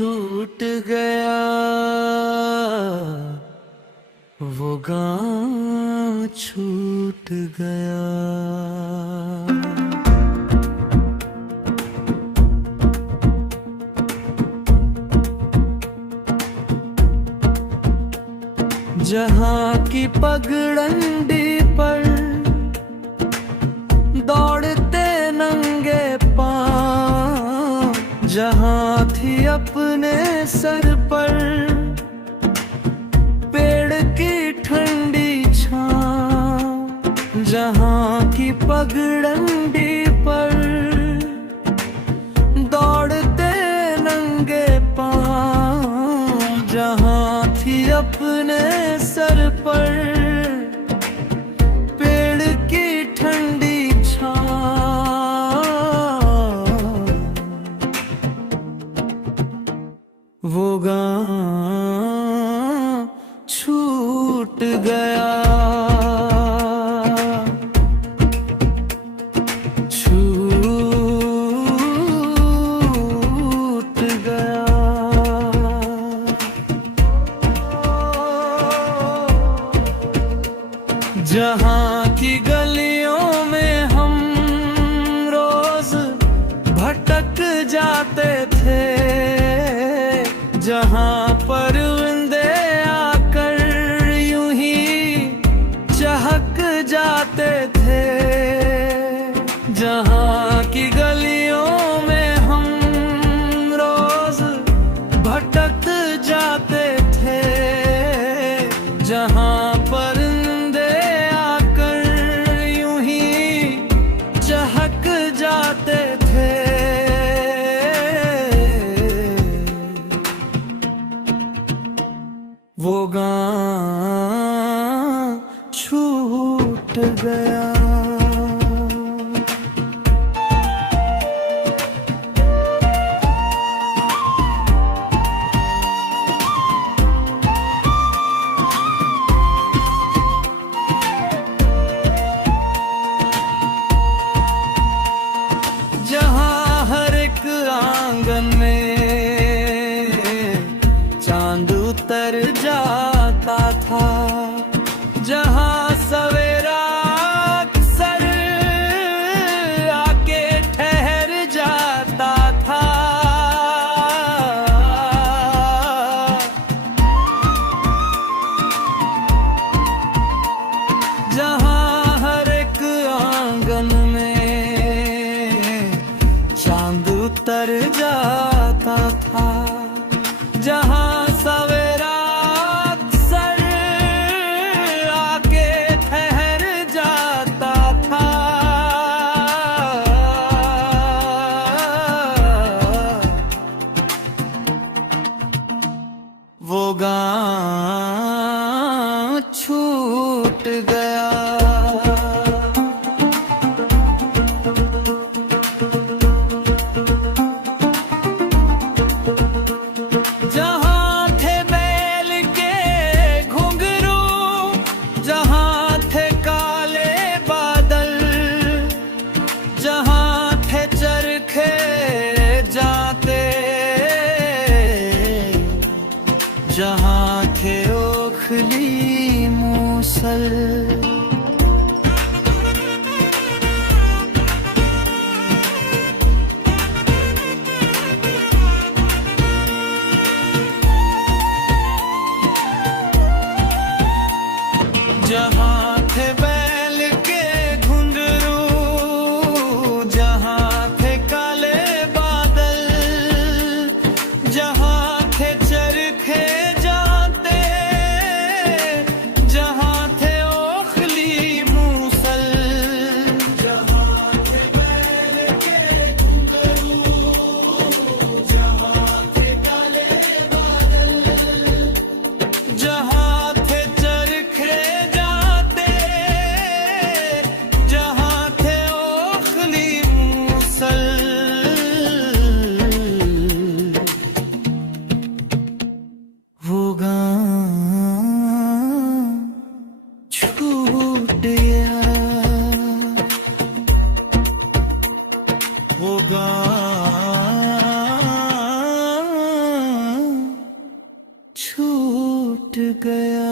छूट गया वो गाँव छूट गया। जहाँ की पगडंडी पर दौड़ते नंगे पाँव, जहाँ थी अपने सर पर पेड़ की ठंडी छाँव, जहाँ की पगडंडी पर दौड़ते नंगे पाँव, जहाँ थी अपने सर पर पेड़ की ठंडी छाँव, वो गाँव छूट गया। जहाँ की गलियों में हम रोज भटक जाते थे, जहाँ परिंदे आकर यूं ही चहक जाते थे, जहाँ की गलियों में हम रोज भटक जाते थे, जहाँ जाते थे, वो गाँव छूट गया। जहाँ हर एक आंगन में चांद उतर जाता था, जहाँ सवेरा अक्सर आके ठहर जाता था, जहाँ हर एक आंगन में चांद उतर जाता था, जहाँ सवेरा अक्सर आके ठहर जाता था, वो गाँव छूट गया। जहाँ थे बैल के घुंघरू, जहाँ थे काले बादल, जहाँ थे चरखे जाते, जहाँ थे ओखली मूसल, जहाँ थे बैल के घुंघरू, जहाँ थे काले बादल, जहाँ थे चरखे जाते, जहाँ थे ओखली गया।